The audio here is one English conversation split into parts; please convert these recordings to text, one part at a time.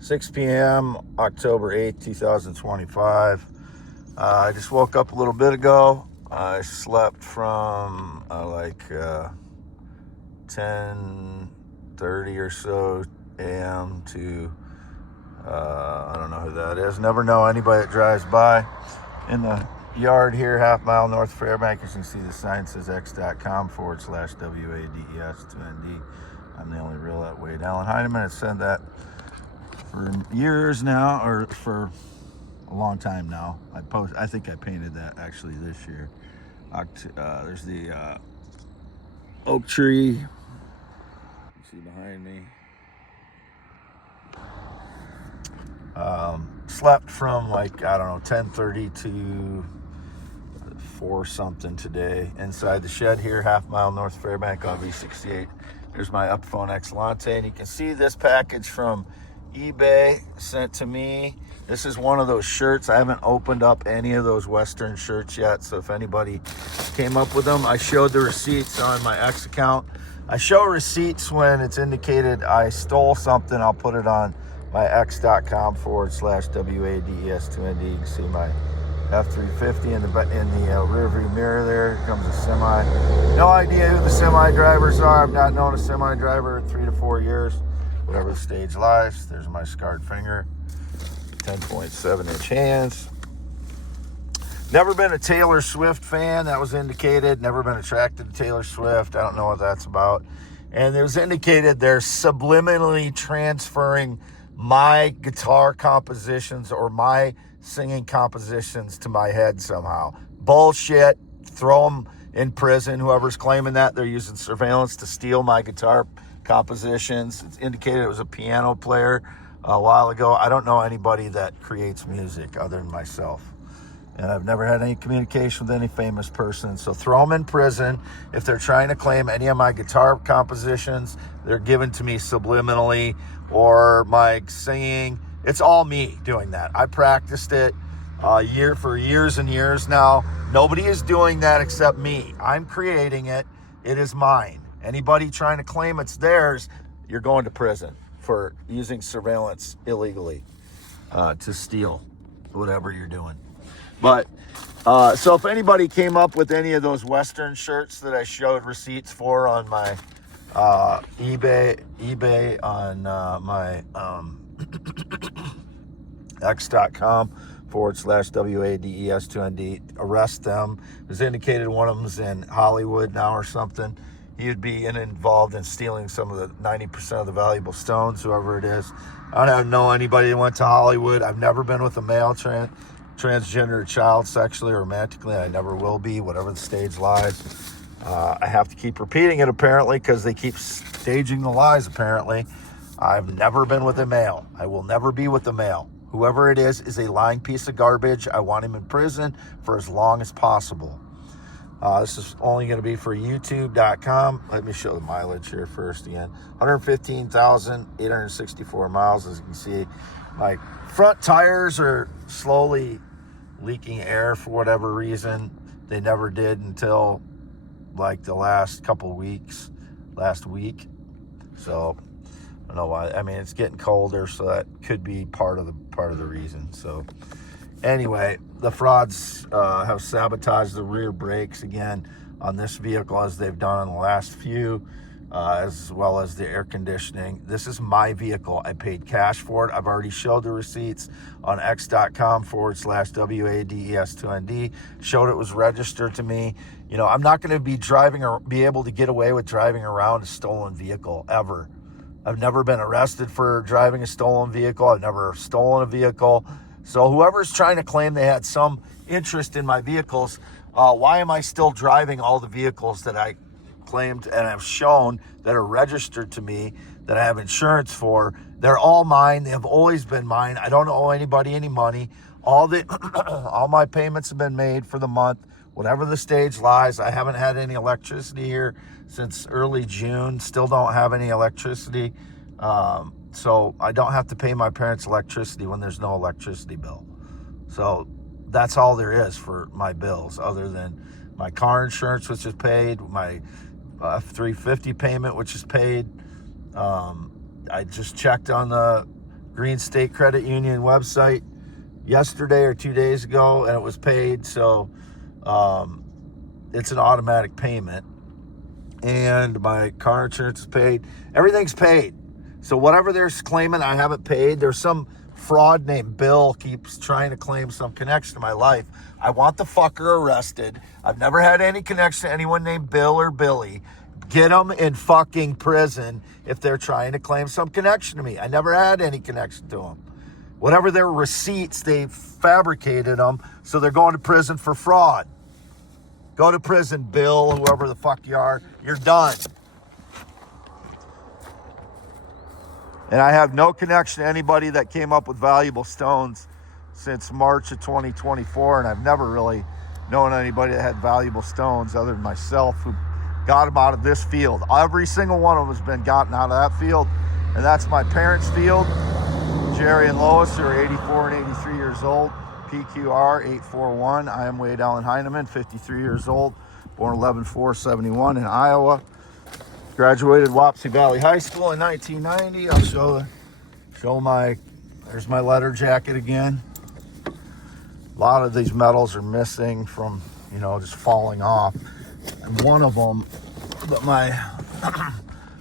6 p.m., October 8th, 2025. I just woke up a little bit ago. I slept from 10:30 or so a.m. to, I don't know who that is. Never know anybody that drives by. In the yard here, half mile north of Fairbank, you can see the sign says x.com/WADES2ND. I'm the only real that Wade Allen Heineman has said that for years now, or for a long time now. I think I painted that actually this year. There's the oak tree you see behind me. Slept from 10:30 to 4 something today inside the shed here, half mile north of Fairbank on V68. There's my Upphone Excellente, and you can see this package from eBay sent to me. This is one of those shirts. I haven't opened up any of those Western shirts yet, so if anybody came up with them, I showed the receipts on my X account. I show receipts when it's indicated I stole something. I'll put it on my x.com/WADES2ND. You can see my F-350 in the rear view mirror there. Here comes a semi. No idea who the semi drivers are. I've not known a semi driver in 3 to 4 years. Whatever the stage lies. There's my scarred finger. 10.7-inch hands. Never been a Taylor Swift fan. That was indicated. Never been attracted to Taylor Swift. I don't know what that's about. And it was indicated they're subliminally transferring my guitar compositions or my singing compositions to my head somehow. Bullshit. Throw them in prison. Whoever's claiming that, they're using surveillance to steal my guitar compositions. It's indicated it was a piano player a while ago. I don't know anybody that creates music other than myself. And I've never had any communication with any famous person. So throw them in prison. If they're trying to claim any of my guitar compositions, they're given to me subliminally, or my singing. It's all me doing that. I practiced it for years and years now. Nobody is doing that except me. I'm creating it. It is mine. Anybody trying to claim it's theirs, you're going to prison for using surveillance illegally to steal whatever you're doing. But so if anybody came up with any of those Western shirts that I showed receipts for on my eBay on my x.com/WADES2ND, arrest them. It was indicated one of them's in Hollywood now or something. He would be involved in stealing some of the 90% of the valuable stones, whoever it is. I don't know anybody that went to Hollywood. I've never been with a male transgender child sexually or romantically. I never will be, whatever the stage lies. I have to keep repeating it apparently because they keep staging the lies apparently. I've never been with a male. I will never be with a male. Whoever it is a lying piece of garbage. I want him in prison for as long as possible. This is only going to be for YouTube.com. Let me show the mileage here first again. 115,864 miles. As you can see, my front tires are slowly leaking air for whatever reason. They never did until like the last week. So I don't know why. I mean, it's getting colder, so that could be part of the reason. So anyway, the frauds have sabotaged the rear brakes again on this vehicle, as they've done on the last few, as well as the air conditioning. This is my vehicle. I paid cash for it. I've already showed the receipts on x.com/WADES2ND. Showed it was registered to me. You know, I'm not going to be able to get away with driving around a stolen vehicle ever. I've never been arrested for driving a stolen vehicle. I've never stolen a vehicle. So whoever's trying to claim they had some interest in my vehicles, why am I still driving all the vehicles that I claimed and have shown that are registered to me, that I have insurance for? They're all mine. They have always been mine. I don't owe anybody any money. All my payments have been made for the month, whatever the stage lies. I haven't had any electricity here since early June. Still don't have any electricity. So I don't have to pay my parents' electricity when there's no electricity bill. So that's all there is for my bills, other than my car insurance, which is paid, my F-350 payment, which is paid. I just checked on the Green State Credit Union website yesterday or 2 days ago, and it was paid. So it's an automatic payment. And my car insurance is paid. Everything's paid. So whatever they're claiming I haven't paid, there's some fraud named Bill keeps trying to claim some connection to my life. I want the fucker arrested. I've never had any connection to anyone named Bill or Billy. Get them in fucking prison if they're trying to claim some connection to me. I never had any connection to them. Whatever their receipts, they fabricated them, so they're going to prison for fraud. Go to prison, Bill, whoever the fuck you are. You're done. And I have no connection to anybody that came up with valuable stones since March of 2024, and I've never really known anybody that had valuable stones other than myself who got them out of this field. Every single one of them has been gotten out of that field, and that's my parents' field. Jerry and Lois are 84 and 83 years old. PQR 841. I am Wade Allen Heineman, 53 years old, born 11/4/71 in Iowa. Graduated Wapsie Valley High School in 1990. I'll show there's my letter jacket again. A lot of these medals are missing from, just falling off. And one of them, but my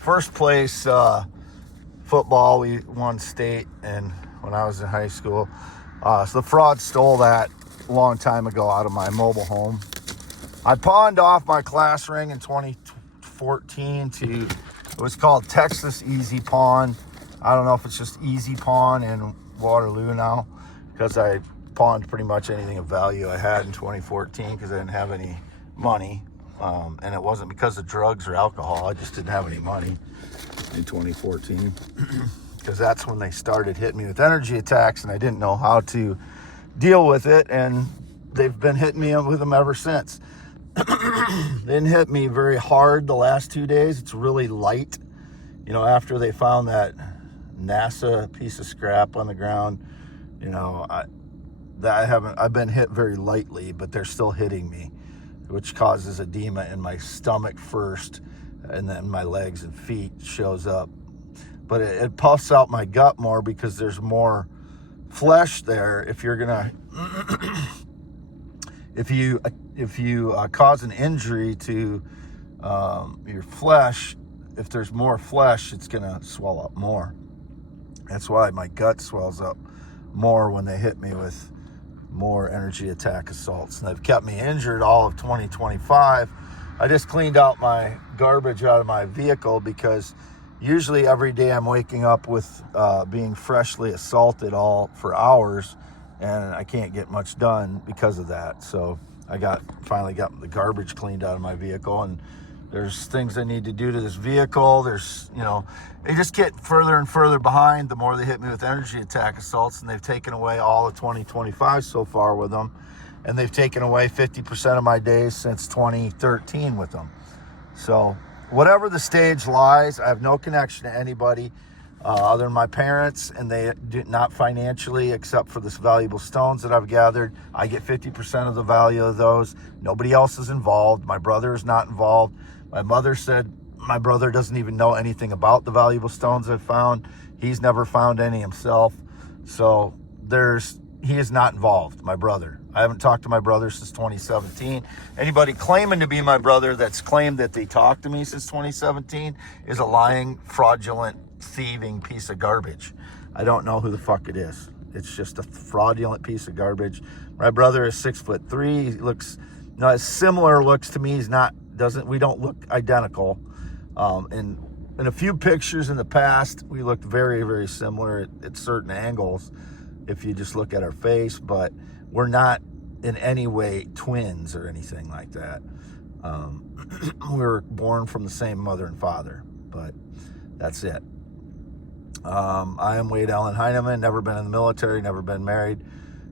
first place football, we won state, and when I was in high school, so the fraud stole that a long time ago out of my mobile home. I pawned off my class ring in 2014 to, it was called Texas Easy Pawn. I don't know if it's just Easy Pawn in Waterloo now, because I pawned pretty much anything of value I had in 2014 because I didn't have any money. And it wasn't because of drugs or alcohol. I just didn't have any money in 2014. Because that's when they started hitting me with energy attacks, and I didn't know how to deal with it, and they've been hitting me with them ever since. They didn't hit me very hard the last 2 days. It's really light. After they found that NASA piece of scrap on the ground, I've been hit very lightly, but they're still hitting me, which causes edema in my stomach first, and then my legs and feet shows up. But it puffs out my gut more because there's more flesh there. If you're gonna, if you cause an injury to your flesh, if there's more flesh, it's gonna swell up more. That's why my gut swells up more when they hit me with more energy attack assaults. And they've kept me injured all of 2025. I just cleaned out my garbage out of my vehicle because usually every day I'm waking up with being freshly assaulted all for hours, and I can't get much done because of that. So I finally got the garbage cleaned out of my vehicle, and there's things I need to do to this vehicle. There's, they just get further and further behind the more they hit me with energy attack assaults, and they've taken away all of 2025 so far with them, and they've taken away 50% of my days since 2013 with them. So whatever the stage lies, I have no connection to anybody other than my parents, and they do not financially, except for this valuable stones that I've gathered. I get 50% of the value of those. Nobody else is involved. My brother is not involved. My mother said my brother doesn't even know anything about the valuable stones I've found. He's never found any himself. So he is not involved, my brother. I haven't talked to my brother since 2017. Anybody claiming to be my brother that's claimed that they talked to me since 2017 is a lying, fraudulent, thieving piece of garbage. I don't know who the fuck it is. It's just a fraudulent piece of garbage. My brother is 6'3". He looks, has similar looks to me. We don't look identical. In a few pictures in the past, we looked very, very similar at certain angles if you just look at our face, but we're not in any way twins or anything like that. We were born from the same mother and father, but that's it. I am Wade Allen Heineman, never been in the military, never been married,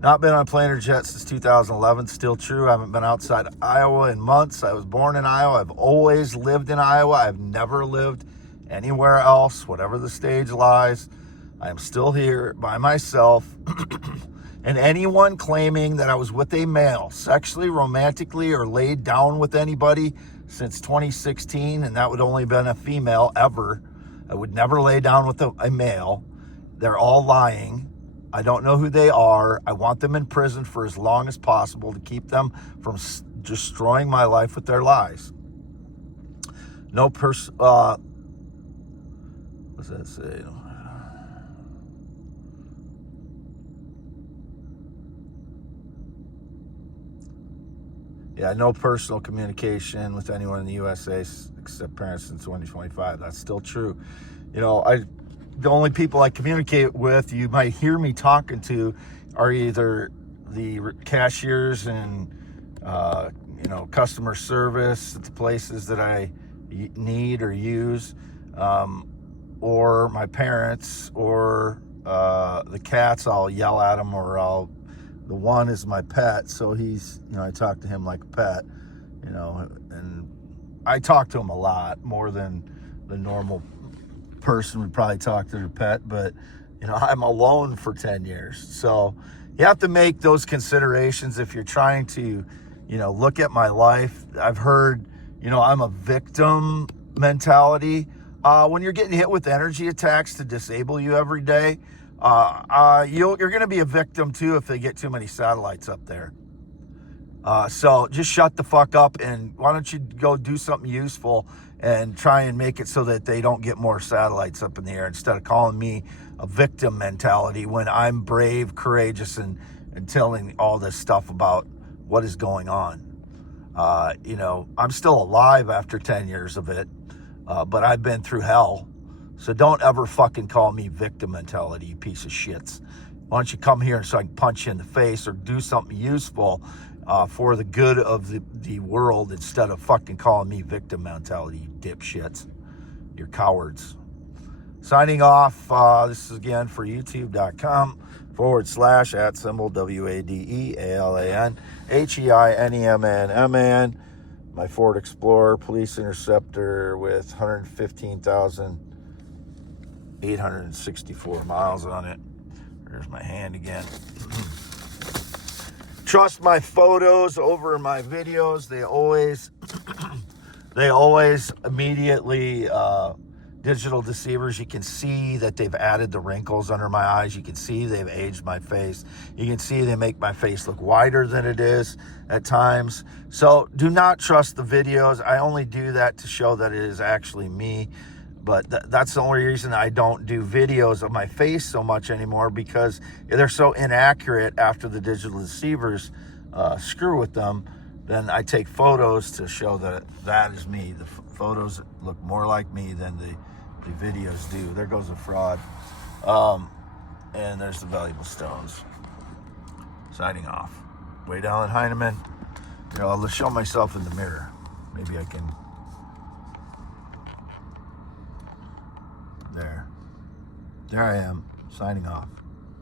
not been on a plane or jet since 2011, still true. I haven't been outside Iowa in months. I was born in Iowa. I've always lived in Iowa. I've never lived anywhere else, whatever the stage lies. I am still here by myself. And anyone claiming that I was with a male, sexually, romantically, or laid down with anybody since 2016, and that would only been a female ever, I would never lay down with a male. They're all lying. I don't know who they are. I want them in prison for as long as possible to keep them from destroying my life with their lies. No person. What's that say? Yeah, no personal communication with anyone in the USA except parents since 2025. That's still true. You know, the only people I communicate with, you might hear me talking to, are either the cashiers and, customer service at the places that I need or use, or my parents, or the cats. I'll yell at them, or the one is my pet, so he's, I talk to him like a pet, and I talk to him a lot, more than the normal person would probably talk to their pet, but, I'm alone for 10 years. So you have to make those considerations if you're trying to, look at my life. I've heard, I'm a victim mentality. When you're getting hit with energy attacks to disable you every day, you're going to be a victim too if they get too many satellites up there. So just shut the fuck up, and why don't you go do something useful and try and make it so that they don't get more satellites up in the air, instead of calling me a victim mentality when I'm brave, courageous, and telling all this stuff about what is going on. I'm still alive after 10 years of it, but I've been through hell. So don't ever fucking call me victim mentality, you piece of shits. Why don't you come here so I can punch you in the face or do something useful for the good of the world, instead of fucking calling me victim mentality, you dipshits. You're cowards. Signing off. This is again for youtube.com/WADEALANHEINEMANMAN. My Ford Explorer Police Interceptor with 115,864 miles on it. There's my hand again. Trust my photos over my videos. They always immediately, digital deceivers, you can see that they've added the wrinkles under my eyes. You can see they've aged my face. You can see they make my face look wider than it is at times. So do not trust the videos. I only do that to show that it is actually me. But that's the only reason I don't do videos of my face so much anymore, because they're so inaccurate after the digital deceivers screw with them. Then I take photos to show that that is me. The photos look more like me than the videos do. There goes a fraud. And there's the valuable stones. Signing off. Wade Allen Heineman. I'll show myself in the mirror. Maybe I can. There I am, signing off.